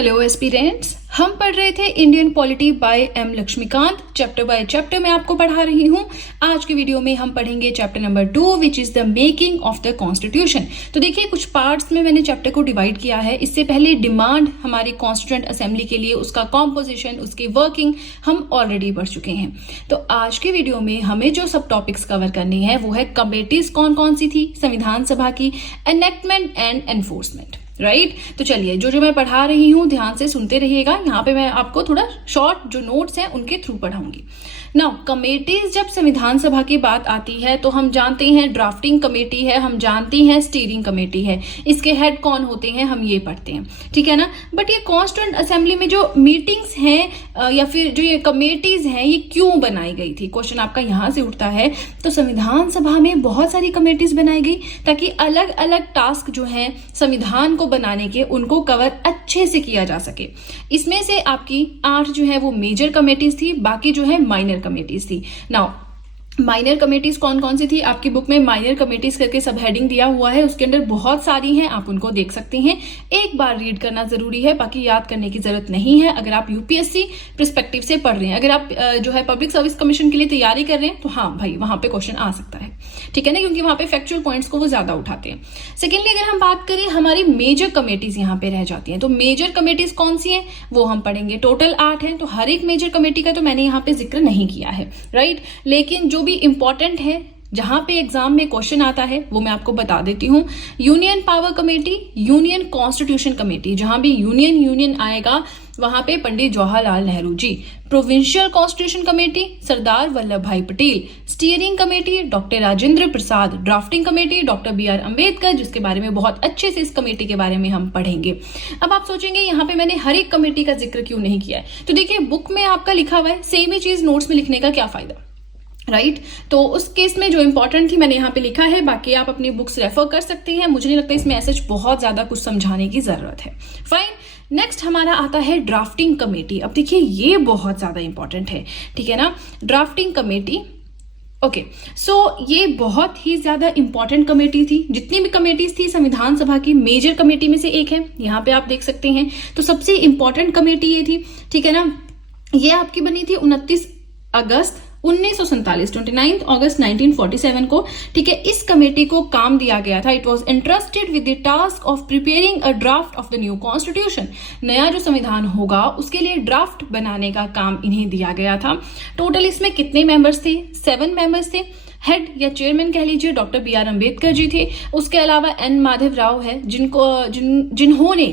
Hello aspirants, हम पढ़ रहे थे Indian polity by M Lakshmikanth. Chapter by chapter मैं आपको पढ़ा रही हूँ। आज की वीडियो में हम पढ़ेंगे chapter number 2 which is the making of the constitution. तो देखिए, कुछ पार्ट्स में मैंने चैप्टर को डिवाइड किया है। इससे पहले डिमांड हमारी कॉन्स्टिट्यूएंट असेंबली के लिए, उसका कॉम्पोजिशन, उसकी वर्किंग हम ऑलरेडी पढ़ चुके हैं। तो आज की वीडियो में हमें जो सब टॉपिक्स कवर करनी है वो है कमेटीज कौन कौन सी थी संविधान सभा की, एनेक्टमेंट एंड एनफोर्समेंट। राइट तो चलिए, जो मैं पढ़ा रही हूं ध्यान से सुनते रहिएगा। यहाँ पे मैं आपको थोड़ा शॉर्ट जो नोट्स हैं उनके थ्रू पढ़ाऊंगी। नाउ कमेटीज, जब संविधान सभा की बात आती है तो हम जानते हैं ड्राफ्टिंग कमेटी है, हम जानते हैं स्टीयरिंग कमेटी है, इसके हेड कौन होते हैं हम ये पढ़ते हैं, ठीक है ना। बट ये कॉन्स्टिट्यूएंट असेंबली में जो मीटिंग्स हैं या फिर जो ये कमेटीज हैं ये क्यों बनाई गई थी, क्वेश्चन आपका यहां से उठता है। तो संविधान सभा में बहुत सारी कमेटीज बनाई गई ताकि अलग अलग टास्क जो है संविधान को बनाने के उनको कवर अच्छे से किया जा सके। इसमें से आपकी 8 जो है वो मेजर कमेटीज थी, बाकी जो है माइनर कमेटीज थी। नाउ माइनर कमेटीज कौन कौन सी थी, आपकी बुक में माइनर कमेटीज करके सब हेडिंग दिया हुआ है, उसके अंदर बहुत सारी हैं, आप उनको देख सकते हैं। एक बार रीड करना जरूरी है, बाकी याद करने की जरूरत नहीं है। अगर आप यूपीएससी पर्सपेक्टिव से पढ़ रहे हैं, अगर आप जो है पब्लिक सर्विस कमीशन के लिए तैयारी कर रहे हैं, तो हाँ भाई वहां पे क्वेश्चन आ सकता है, ठीक है ना, क्योंकि वहां पे फैक्चुअल पॉइंट्स को वो ज्यादा उठाते हैं। सेकेंडली, अगर हम बात करें हमारी मेजर कमेटीज यहाँ पे रह जाती हैं, तो मेजर कमेटीज कौन सी हैं वो हम पढ़ेंगे। टोटल 8 हैं, तो हर एक मेजर कमेटी का तो मैंने यहाँ पे जिक्र नहीं किया है, राइट। लेकिन जो भी इंपॉर्टेंट है, जहां पे एग्जाम में क्वेश्चन आता है वो मैं आपको बता देती हूँ। Union power committee, union constitution committee, जहां भी यूनियन आएगा वहां पे Pandit Jawaharlal Nehru ji. Provincial constitution committee Sardar Vallabh bhai Patel. Steering committee doctor Rajendra Prasad. Drafting committee doctor BR Ambedkar, जिसके बारे में बहुत अच्छे से इस कमेटी के बारे में हम पढ़ेंगे। अब आप सोचेंगे यहाँ पे मैंने हर एक कमेटी का जिक्र क्यों नहीं किया है, तो देखिए बुक में आपका लिखा हुआ है, सेम ही चीज नोट्स में लिखने का क्या फायदा, राइट तो उस केस में जो इंपॉर्टेंट थी मैंने यहाँ पे लिखा है, बाकी आप अपनी बुक्स रेफर कर सकते हैं। मुझे नहीं लगता इसमें ऐसे बहुत ज्यादा कुछ समझाने की जरूरत है। फाइन, नेक्स्ट हमारा आता है ड्राफ्टिंग कमेटी। अब देखिए ये बहुत ज्यादा इंपॉर्टेंट है, ठीक है ना, ड्राफ्टिंग कमेटी। ओके सो ये बहुत ही ज्यादा इंपॉर्टेंट कमेटी थी। जितनी भी कमेटीज थी संविधान सभा की, मेजर कमेटी में से एक है, यहाँ पे आप देख सकते हैं। तो सबसे इंपॉर्टेंट कमेटी ये थी, ठीक है ना। ये आपकी बनी थी 29 अगस्त 1947, 29 अगस्त 1947 को, ठीक है। इस कमेटी को काम दिया गया था, it was interested with the task of preparing a draft of the new constitution. नया जो संविधान होगा उसके लिए ड्राफ्ट बनाने का काम इन्हें दिया गया था। टोटल इसमें कितने मेंबर्स थे, 7 मेंबर्स थे। हेड या चेयरमैन कह लीजिए डॉक्टर BR अम्बेडकर जी थे। उसके अलावा N माधव राव है, जिन्होंने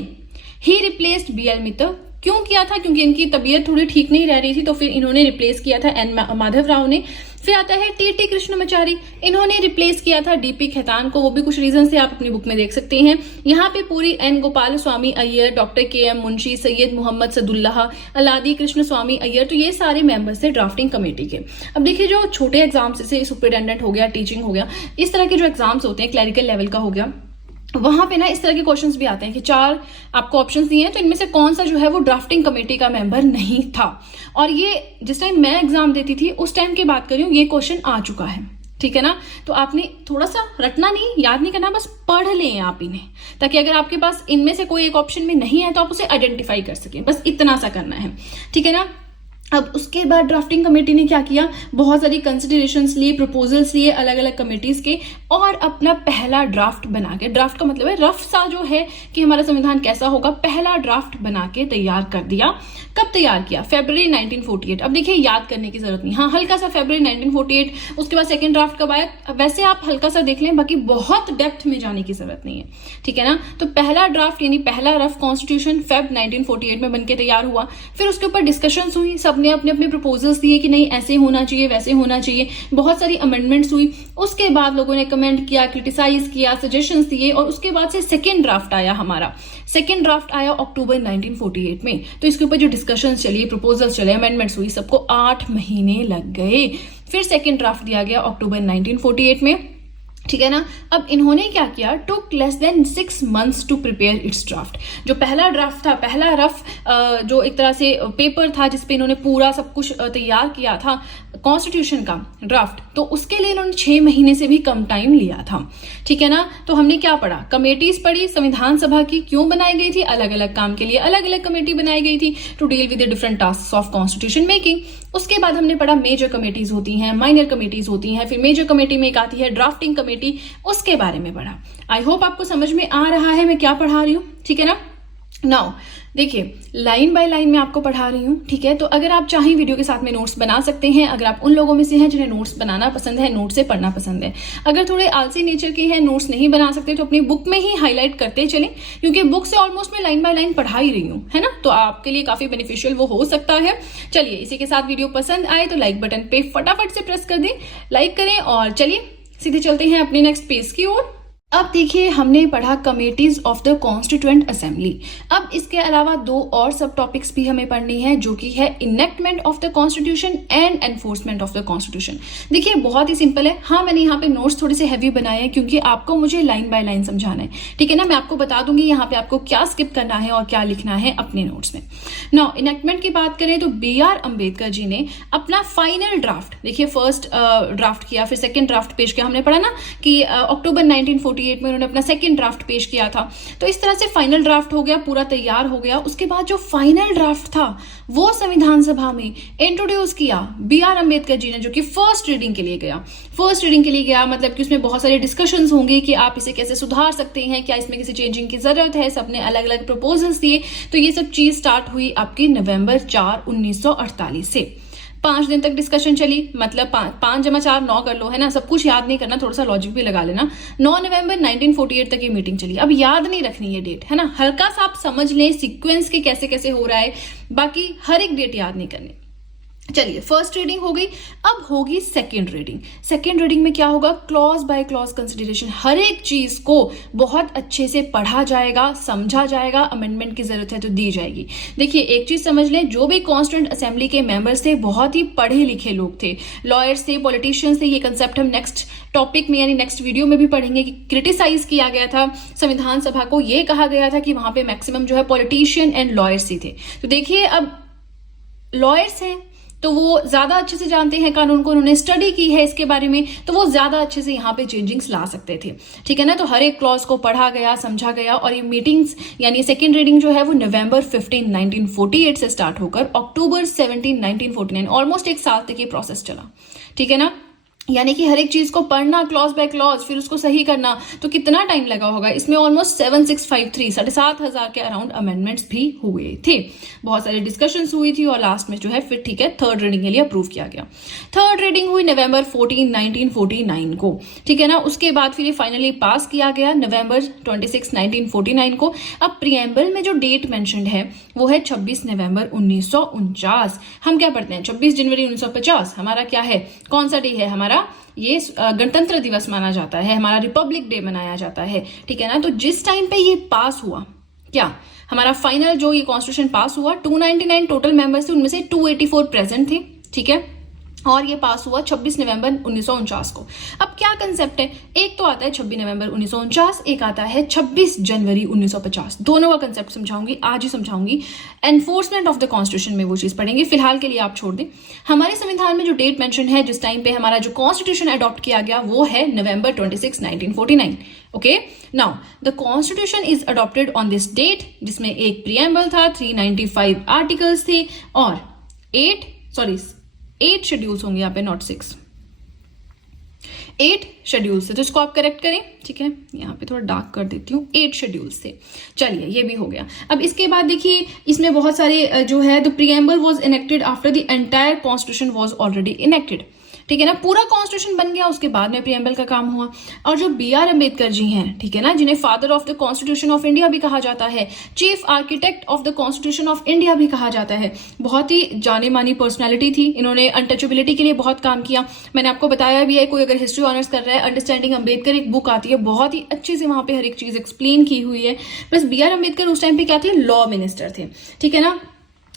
ही रिप्लेस्ड BL मित्तल। क्यों किया था, क्योंकि इनकी तबीयत थोड़ी ठीक नहीं रह रही थी, तो फिर इन्होंने रिप्लेस किया था N माधव राव ने। फिर आता है TT कृष्णमाचारी, इन्होंने रिप्लेस किया था DP खेतान को, वो भी कुछ रीजन से आप अपनी बुक में देख सकते हैं। यहाँ पे पूरी N Gopal Swami Iyer, doctor KM Munshi, Syed Mohammad Sadullah, अलादी Krishna स्वामी अय्यर, तो ये सारे मेंबर्स थे ड्राफ्टिंग कमेटी के। अब देखिए जो छोटे एग्जाम्स जैसे सुपरिटेंडेंट हो गया, टीचिंग हो गया, इस तरह के जो एग्जाम्स होते हैं, क्लरिकल लेवल का हो गया, वहां पे ना इस तरह के क्वेश्चंस भी आते हैं कि 4 आपको ऑप्शंस दिए हैं, तो इनमें से कौन सा जो है वो ड्राफ्टिंग कमेटी का मेंबर नहीं था। और ये जिस टाइम मैं एग्जाम देती थी उस टाइम की बात कर रही हूँ, ये क्वेश्चन आ चुका है, ठीक है ना। तो आपने थोड़ा सा रटना नहीं, याद नहीं करना, बस पढ़ लें आप इन्हें, ताकि अगर आपके पास इनमें से कोई एक ऑप्शन में नहीं है तो आप उसे आइडेंटिफाई कर सकें, बस इतना सा करना है, ठीक है ना। अब उसके बाद ड्राफ्टिंग कमेटी ने क्या किया, बहुत सारी कंसिडरेशंस लिए, प्रपोजल्स लिए अलग अलग कमेटीज के, और अपना पहला ड्राफ्ट बना के, ड्राफ्ट का मतलब है रफ सा जो है कि हमारा संविधान कैसा होगा, पहला ड्राफ्ट बना के तैयार कर दिया। कब तैयार किया, फरवरी 1948। अब देखिए याद करने की जरूरत नहीं, हाँ हल्का सा फरवरी 1948, उसके बाद सेकेंड ड्राफ्ट कब आया, वैसे आप हल्का सा देख लें, बाकी बहुत डेप्थ में जाने की जरूरत नहीं है, ठीक है ना। तो पहला ड्राफ्ट यानी पहला रफ कॉन्स्टिट्यूशन फेब 1948 में बनके तैयार हुआ। फिर उसके ऊपर डिस्कशंस हुई, सबने अपने अपने प्रपोजल्स दिए कि नहीं ऐसे होना चाहिए, वैसे होना चाहिए, बहुत सारी अमेंडमेंट्स हुई। उसके बाद लोगों ने कमेंट किया, क्रिटिसाइज किया, सजेशंस दिए, और उसके बाद से सेकेंड ड्राफ्ट आया हमारा। सेकेंड ड्राफ्ट आया अक्टूबर 1948 में। तो इसके ऊपर जो डिस्कशंस चली, प्रपोजल्स चले, अमेंडमेंट्स हुई, सबको 8 महीने लग गए। फिर सेकेंड ड्राफ्ट दिया गया अक्टूबर 1948 में। ठीक है ना। अब इन्होंने क्या किया, took less than 6 months to prepare its draft. जो पहला ड्राफ्ट था, पहला रफ जो एक तरह से पेपर था जिसपे इन्होंने पूरा सब कुछ तैयार किया था कॉन्स्टिट्यूशन का ड्राफ्ट, तो उसके लिए इन्होंने 6 महीने से भी कम टाइम लिया था। ठीक है ना। तो हमने क्या पढ़ा, कमेटीज पढ़ी, संविधान सभा की क्यों बनाई गई थी, अलग अलग काम के लिए अलग अलग कमेटी बनाई गई थी to deal with the different task of constitution making. उसके बाद हमने पढ़ा मेजर कमेटीज होती हैं, माइनर कमेटीज होती हैं, फिर मेजर कमेटी में एक आती है ड्राफ्टिंग कमेटी, उसके बारे में पढ़ा। आई होप आपको समझ में आ रहा है मैं क्या पढ़ा रही हूँ। ठीक है ना। नाउ देखिए, लाइन बाय लाइन मैं आपको पढ़ा रही हूँ। ठीक है। तो अगर आप चाहें वीडियो के साथ में नोट्स बना सकते हैं, अगर आप उन लोगों में से हैं जिन्हें नोट्स बनाना पसंद है, नोट से पढ़ना पसंद है। अगर थोड़े आलसी नेचर के हैं, नोट्स नहीं बना सकते, तो अपनी बुक में ही हाईलाइट करते चलें, क्योंकि बुक से ऑलमोस्ट मैं लाइन बाय लाइन पढ़ा ही रही हूँ, है ना। तो आपके लिए काफी बेनिफिशियल वो हो सकता है। चलिए, इसी के साथ वीडियो पसंद आए तो लाइक बटन पे फटाफट से प्रेस कर दें, लाइक करें, और चलिए सीधे चलते हैं अपने नेक्स्ट पेज की ओर। अब देखिए, हमने पढ़ा committees of the constituent assembly. अब इसके अलावा 2 और सब टॉपिक्स भी हमें पढ़नी है, जो कि है enactment of the constitution and enforcement of the constitution. देखिए, बहुत ही सिंपल है। हाँ, मैंने यहाँ पे नोट्स थोड़े से हैवी बनाए हैं क्योंकि आपको मुझे लाइन बाय लाइन समझाना है। ठीक है ना। मैं आपको बता दूंगी यहाँ पे आपको क्या स्किप करना है और क्या लिखना है अपने नोट्स में। नाउ इनेक्टमेंट की बात करें तो BR अम्बेडकर जी ने अपना फाइनल ड्राफ्ट, देखिए फर्स्ट ड्राफ्ट किया, फिर सेकेंड ड्राफ्ट पेश किया। हमने पढ़ा ना कि अक्टूबर 1948 में उन्होंने अपना सेकंड ड्राफ्ट पेश किया था। तो इस तरह से फाइनल ड्राफ्ट हो गया, पूरा तैयार हो गया। उसके बाद जो फाइनल ड्राफ्ट था वो संविधान सभा में इंट्रोड्यूस किया BR अम्बेडकर जी ने, जो कि फर्स्ट रीडिंग के लिए गया। फर्स्ट रीडिंग के लिए गया मतलब कि उसमें बहुत सारे डिस्कशंस होंगे कि आप इसे कैसे सुधार सकते हैं, क्या इसमें किसी चेंजिंग की जरूरत है। सबने अलग अलग प्रपोजल्स दिए। तो ये सब चीज स्टार्ट हुई आपकी नवंबर 4, 1948 से। 5 दिन तक डिस्कशन चली, मतलब 5 × 4 9 कर लो, है ना। सब कुछ याद नहीं करना, थोड़ा सा लॉजिक भी लगा लेना। 9 नवंबर 1948 तक ये मीटिंग चली। अब याद नहीं रखनी ये डेट, है ना। हल्का सा आप समझ लें सीक्वेंस के कैसे कैसे हो रहा है, बाकी हर एक डेट याद नहीं करनी। चलिए, फर्स्ट रीडिंग हो गई। अब होगी सेकंड रीडिंग। सेकंड रीडिंग में क्या होगा, क्लॉज बाय क्लॉज कंसिडरेशन। हर एक चीज को बहुत अच्छे से पढ़ा जाएगा, समझा जाएगा, अमेंडमेंट की जरूरत है तो दी जाएगी। देखिए, एक चीज समझ लें, जो भी कॉन्स्टिट्यूएंट असेंबली के मेंबर्स थे बहुत ही पढ़े लिखे लोग थे, लॉयर्स थे, पॉलिटिशियंस थे। ये कंसेप्ट हम नेक्स्ट टॉपिक में यानी नेक्स्ट वीडियो में भी पढ़ेंगे कि क्रिटिसाइज किया गया था संविधान सभा को। ये कहा गया था कि वहां पे मैक्सिमम जो है पॉलिटिशियन एंड लॉयर्स ही थे। तो देखिए, अब लॉयर्स हैं तो वो ज्यादा अच्छे से जानते हैं कानून को, उन्होंने स्टडी की है इसके बारे में, तो वो ज्यादा अच्छे से यहाँ पे चेंजिंग्स ला सकते थे। ठीक है ना। तो हर एक क्लॉज को पढ़ा गया, समझा गया, और ये मीटिंग्स यानी सेकेंड रीडिंग जो है वो नवंबर 15, 1948 से स्टार्ट होकर अक्टूबर 17, 1949, ऑलमोस्ट 1 साल तक ये प्रोसेस चला। ठीक है ना। यानी कि हर एक चीज को पढ़ना क्लॉज बाय क्लॉज, फिर उसको सही करना, तो कितना टाइम लगा होगा इसमें। ऑलमोस्ट 7653 7,500 के अराउंड अमेंडमेंट्स भी हुए थे, बहुत सारे डिस्कशंस हुई थी, और लास्ट में जो है फिर ठीक है थर्ड रीडिंग के लिए अप्रूव किया गया। थर्ड रीडिंग हुई नवंबर 14, 1949 को। ठीक है ना। उसके बाद फिर ये फाइनली पास किया गया नवंबर 26, 1949 को। अब प्रीएम्बल में जो डेट मेंशन्ड है वो है 26 नवंबर 1949। हम क्या पढ़ते हैं, 26 जनवरी 1950 हमारा क्या है, कौन सा डे है हमारा, ये गणतंत्र दिवस माना जाता है, हमारा रिपब्लिक डे मनाया जाता है। ठीक है ना। तो जिस टाइम पे ये पास हुआ, क्या हमारा फाइनल जो ये कॉन्स्टिट्यूशन पास हुआ, 299 टोटल मेंबर्स थे, उनमें से 284 प्रेजेंट थे। ठीक है। और ये पास हुआ 26 नवंबर 1949 को। अब क्या कंसेप्ट है, एक तो आता है 26 नवंबर 1949, एक आता है 26 जनवरी 1950। दोनों का कंसेप्ट समझाऊंगी, आज ही समझाऊंगी। एनफोर्समेंट ऑफ द कॉन्स्टिट्यूशन में वो चीज पढ़ेंगे, फिलहाल के लिए आप छोड़ दें। हमारे संविधान में जो डेट मेंशन है, जिस टाइम पे हमारा जो कॉन्स्टिट्यूशन अडॉप्ट किया गया, वो है नवंबर 26, 1949। Okay. Now the constitution is adopted on this date, जिसमें एक प्रीएम्बल था, 395 आर्टिकल्स थे, और 8 शेड्यूल्स होंगे यहाँ पे, नॉट 6, 8 शेड्यूल्स थे। तो इसको आप करेक्ट करें। ठीक है, यहाँ पे थोड़ा डार्क कर देती हूँ, 8 शेड्यूल्स थे। चलिए, ये भी हो गया। अब इसके बाद देखिए, इसमें बहुत सारे जो है, the preamble was enacted after the entire constitution was already enacted. ठीक है ना। पूरा कॉन्स्टिट्यूशन बन गया, उसके बाद में प्रीएम्बल का काम हुआ। और जो BR अम्बेडकर जी हैं, ठीक है ना, जिन्हें father of the constitution of India भी कहा जाता है, chief architect of the constitution of India भी कहा जाता है, बहुत ही जाने मानी पर्सनैलिटी थी। इन्होंने अनटचेबिलिटी के लिए बहुत काम किया। मैंने आपको बताया भी है, कोई अगर हिस्ट्री ऑनर्स कर रहा है, अंडरस्टैंडिंग अम्बेडकर एक बुक आती है, बहुत ही अच्छे से वहां पे हर एक चीज एक्सप्लेन की हुई है। प्लस BR अम्बेडकर उस टाइम पे क्या थे, लॉ मिनिस्टर थे। ठीक है ना।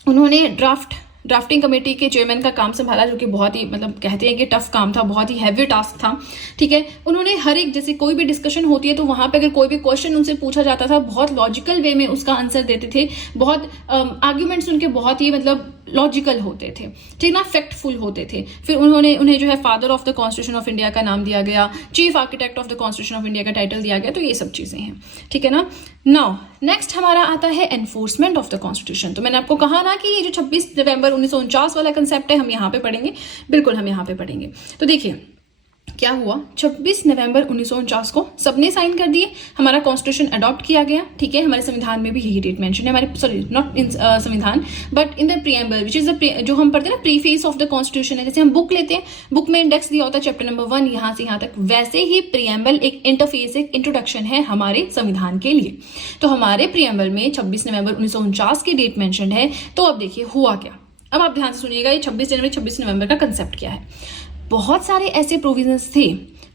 उन्होंने ड्राफ्ट ड्राफ्टिंग कमेटी के चेयरमैन का काम संभाला, जो कि बहुत ही मतलब कहते हैं कि टफ काम था, बहुत ही हैवी टास्क था। ठीक है, उन्होंने हर एक, जैसे कोई भी डिस्कशन होती है तो वहां पे अगर कोई भी क्वेश्चन उनसे पूछा जाता था, बहुत लॉजिकल वे में उसका आंसर देते थे, बहुत आर्ग्यूमेंट्स उनके बहुत ही मतलब लॉजिकल होते थे, ठीक ना, फैक्टफुल होते थे। फिर उन्हें जो है father of the constitution of India का नाम दिया गया, chief architect of the constitution of India का टाइटल दिया गया। तो ये सब चीजें हैं, ठीक है ना। नाउ नेक्स्ट हमारा आता है एनफोर्समेंट ऑफ द कॉन्स्टिट्यूशन। तो मैंने आपको कहा ना कि ये जो 26 नवंबर 1949 वाला कंसेप्ट है, हम यहाँ पे पढ़ेंगे, बिल्कुल हम यहाँ पे पढ़ेंगे। तो देखिए क्या हुआ, 26 नवंबर 1949 को सबने साइन कर दिए, हमारा कॉन्स्टिट्यूशन अडॉप्ट किया गया। ठीक है, हमारे संविधान में भी यही डेट मेंशन है, हमारे सॉरी नॉट इन संविधान but in the preamble which is जो हम पढ़ते हैं ना, प्रीफेस ऑफ द कॉन्स्टिट्यूशन है। जैसे हम बुक लेते हैं, बुक में इंडेक्स दिया होता है चैप्टर नंबर 1 यहाँ से यहाँ तक, वैसे ही प्रीएम्बल एक इंटरफेस, एक इंट्रोडक्शन है हमारे संविधान के लिए। तो हमारे प्रीएम्बल में 26 नवंबर 1949 की डेट मेंशन है। तो अब देखिए हुआ क्या, अब आप ध्यान से सुनिएगा, ये 26 जनवरी 26 नवंबर का कंसेप्ट क्या है। बहुत सारे ऐसे प्रोविजंस थे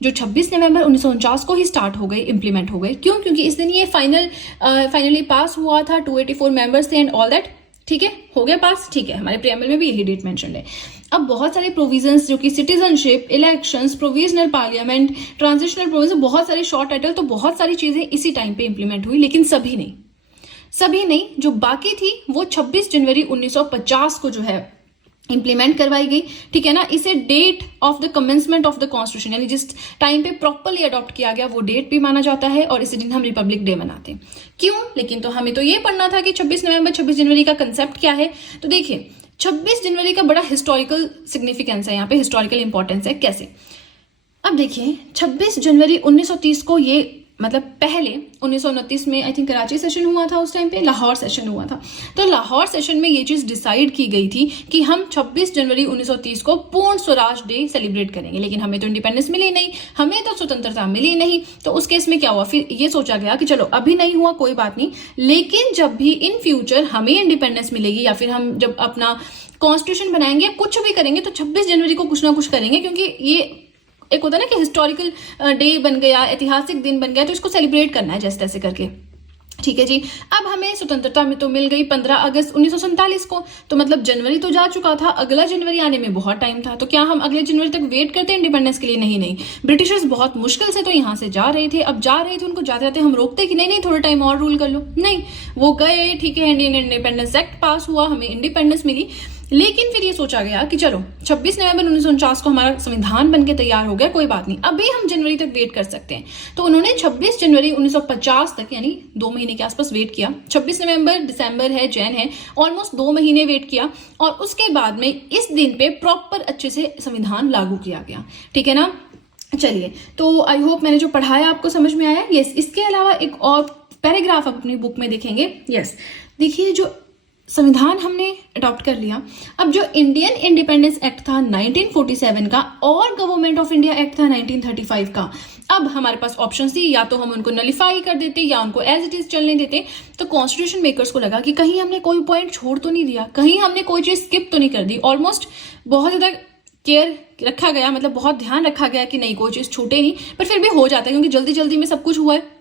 जो 26 नवंबर 1949 को ही स्टार्ट हो गए, इंप्लीमेंट हो गए। क्यों? क्योंकि इस दिन ये फाइनली पास हुआ था, 284 मेंबर्स थे एंड ऑल दैट। ठीक है, हो गया पास, ठीक है, हमारे प्रीएम्बल में भी यही डेट मेंशन है। अब बहुत सारे प्रोविजंस जो कि citizenship, elections, provisional parliament, transitional provision, बहुत सारे शॉर्ट टाइटल, तो बहुत सारी चीजें इसी टाइम पे इंप्लीमेंट हुई, लेकिन सभी नहीं, जो बाकी थी वो 26 जनवरी 1950 को जो है इंप्लीमेंट करवाई गई। ठीक है ना, इसे date of the commencement of the constitution, यानी जिस टाइम पे प्रॉपरली अडॉप्ट किया गया वो डेट भी माना जाता है, और इसी दिन हम रिपब्लिक डे मनाते हैं। क्यों? लेकिन तो हमें तो ये पढ़ना था कि 26 नवंबर 26 जनवरी का कंसेप्ट क्या है। तो देखिए 26 जनवरी का बड़ा हिस्टोरिकल सिग्निफिकेंस है, यहाँ पे हिस्टोरिकल इंपॉर्टेंस है। कैसे? अब देखिए 26 जनवरी 1930 को ये मतलब पहले 1929 में आई थिंक कराची सेशन हुआ था, उस टाइम पे लाहौर सेशन हुआ था। तो लाहौर सेशन में ये चीज डिसाइड की गई थी कि हम 26 जनवरी 1930 को पूर्ण स्वराज डे सेलिब्रेट करेंगे, लेकिन हमें तो इंडिपेंडेंस मिली नहीं, हमें तो स्वतंत्रता मिली नहीं। तो उस केस में क्या हुआ, फिर ये सोचा गया कि चलो अभी नहीं हुआ कोई बात नहीं, लेकिन जब भी इन फ्यूचर हमें इंडिपेंडेंस मिलेगी या फिर हम जब अपना कॉन्स्टिट्यूशन बनाएंगे, कुछ भी करेंगे, तो 26 जनवरी को कुछ ना कुछ करेंगे, क्योंकि ये एक होता है ना कि हिस्टोरिकल डे बन गया, ऐतिहासिक दिन बन गया, तो इसको सेलिब्रेट करना है जैसे तैसे करके। ठीक है जी। अब हमें स्वतंत्रता में तो मिल गई 15 अगस्त 1947 को, तो मतलब जनवरी तो जा चुका था, अगला जनवरी आने में बहुत टाइम था। तो क्या हम अगले जनवरी तक वेट करते हैं इंडिपेंडेंस के लिए? नहीं, ब्रिटिशर्स बहुत मुश्किल से तो यहाँ से जा रहे थे। अब जा रहे थे, उनको जाते जाते हम रोकते कि नहीं थोड़ा टाइम और रूल कर लो, नहीं, वो गए। ठीक है, इंडियन इंडिपेंडेंस एक्ट पास हुआ, हमें इंडिपेंडेंस मिली। लेकिन फिर ये सोचा गया कि चलो 26 नवंबर 1949 को हमारा संविधान बनके तैयार हो गया, कोई बात नहीं, अभी हम जनवरी तक वेट कर सकते हैं। तो उन्होंने 26 जनवरी 1950 तक, यानी 2 महीने के आसपास वेट किया। 26 नवंबर दिसंबर है, जैन है, ऑलमोस्ट 2 महीने वेट किया, और उसके बाद में इस दिन पे प्रॉपर अच्छे से संविधान लागू किया गया। ठीक है ना। चलिए, तो आई होप मैंने जो पढ़ाया आपको समझ में आया। यस, इसके अलावा एक और पैराग्राफ आप अपनी बुक में देखेंगे। यस, देखिए जो संविधान हमने अडॉप्ट कर लिया, अब जो इंडियन इंडिपेंडेंस एक्ट था 1947 का और गवर्नमेंट ऑफ इंडिया एक्ट था 1935 का, अब हमारे पास ऑप्शन थी, या तो हम उनको नलिफाई कर देते या उनको एज इट इज चलने देते। तो कॉन्स्टिट्यूशन मेकर्स को लगा कि कहीं हमने कोई पॉइंट छोड़ तो नहीं दिया, कहीं हमने कोई चीज स्किप तो नहीं कर दी। ऑलमोस्ट बहुत ज्यादा केयर रखा गया, मतलब बहुत ध्यान रखा गया कि नहीं कोई चीज छूटे नहीं, पर फिर भी हो जाता है क्योंकि जल्दी जल्दी में सब कुछ हुआ है।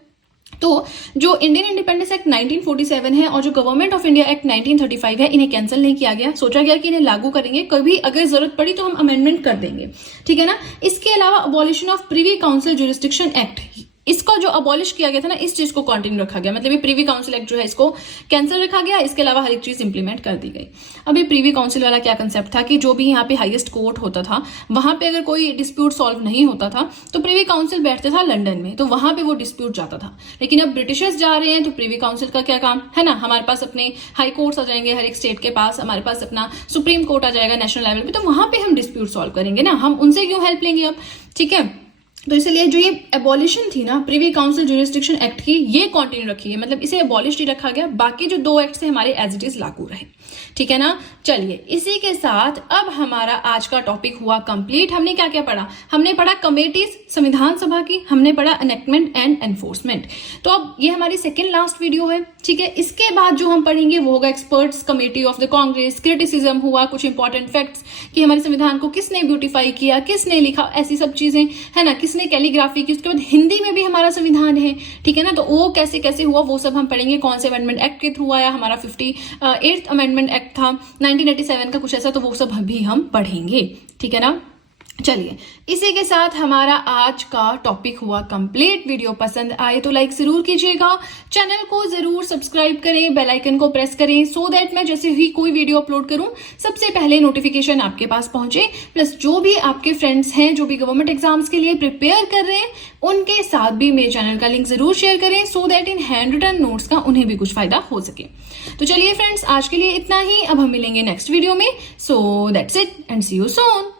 तो जो इंडियन इंडिपेंडेंस एक्ट 1947 है और जो गवर्नमेंट ऑफ इंडिया एक्ट 1935 है, इन्हें कैंसिल नहीं किया गया। सोचा गया कि इन्हें लागू करेंगे, कभी अगर जरूरत पड़ी तो हम अमेंडमेंट कर देंगे। ठीक है ना। इसके अलावा abolition of privy council jurisdiction act, इसको जो अबॉलिश किया गया था ना, इस चीज को कंटिन्यू रखा गया, मतलब ये प्रीवी काउंसिल एक्ट जो है इसको कैंसिल रखा गया। इसके अलावा हर एक चीज इंप्लीमेंट कर दी गई। अब ये प्रीवी काउंसिल वाला क्या कंसेप्ट था कि जो भी यहाँ पे हाईएस्ट कोर्ट होता था, वहां पे अगर कोई डिस्प्यूट सॉल्व नहीं होता था तो प्रीवी काउंसिल बैठता था लंदन में, तो वहां पे वो डिस्प्यूट जाता था। लेकिन अब ब्रिटिशर्स जा रहे हैं तो प्रीवी काउंसिल का क्या काम है ना, हमारे पास अपने हाई कोर्ट्स आ जाएंगे हर एक स्टेट के पास, हमारे पास अपना सुप्रीम कोर्ट आ जाएगा नेशनल लेवल पे, तो वहां पे हम डिस्प्यूट सॉल्व करेंगे ना, हम उनसे क्यों हेल्प लेंगे अब। ठीक है, तो इसलिए जो ये एबॉलिशन थी ना प्रीवी काउंसिल ज्यूरिसडिक्शन एक्ट की, ये कंटिन्यू रखी है, मतलब इसे एबॉलिश नहीं रखा गया, बाकी जो 2 एक्ट से हमारे एज इट इज लागू रहे। ठीक है ना। चलिए, इसी के साथ अब हमारा आज का टॉपिक हुआ कंप्लीट। हमने क्या क्या पढ़ा? हमने पढ़ा कमेटीज संविधान सभा की, हमने पढ़ा एनेक्टमेंट एंड एनफोर्समेंट। तो अब ये हमारी सेकेंड लास्ट वीडियो है। ठीक है, इसके बाद जो हम पढ़ेंगे वो होगा experts committee of the Congress, criticism हुआ, कुछ इंपॉर्टेंट फैक्ट्स कि हमारे संविधान को किसने ब्यूटिफाई किया, किसने लिखा, ऐसी सब चीजें है ना, किसने कैलीग्राफी की। उसके बाद हिंदी में भी हमारा संविधान है। ठीक है ना, तो वो कैसे कैसे हुआ वो सब हम पढ़ेंगे। कौन से अमेंडमेंट एक्ट के थ्रू आया, हमारा 58th अमेंडमेंट एक्ट एक्ट था 1987 का कुछ ऐसा, तो वो सब भी हम पढ़ेंगे, ठीक है ना। चलिए, इसी के साथ हमारा आज का टॉपिक हुआ कंप्लीट। वीडियो पसंद आए तो लाइक जरूर कीजिएगा, चैनल को जरूर सब्सक्राइब करें, बेल आइकन को प्रेस करें सो दैट मैं जैसे ही कोई वीडियो अपलोड करूं सबसे पहले नोटिफिकेशन आपके पास पहुंचे। प्लस जो भी आपके फ्रेंड्स हैं जो भी गवर्नमेंट एग्जाम्स के लिए प्रिपेयर कर रहे हैं उनके साथ भी मेरे चैनल का लिंक जरूर शेयर करें सो दैट इन हैंड रिटन नोट्स का उन्हें भी कुछ फायदा हो सके। तो चलिए फ्रेंड्स, आज के लिए इतना ही। अब हम मिलेंगे नेक्स्ट वीडियो में। So that's it and see you soon.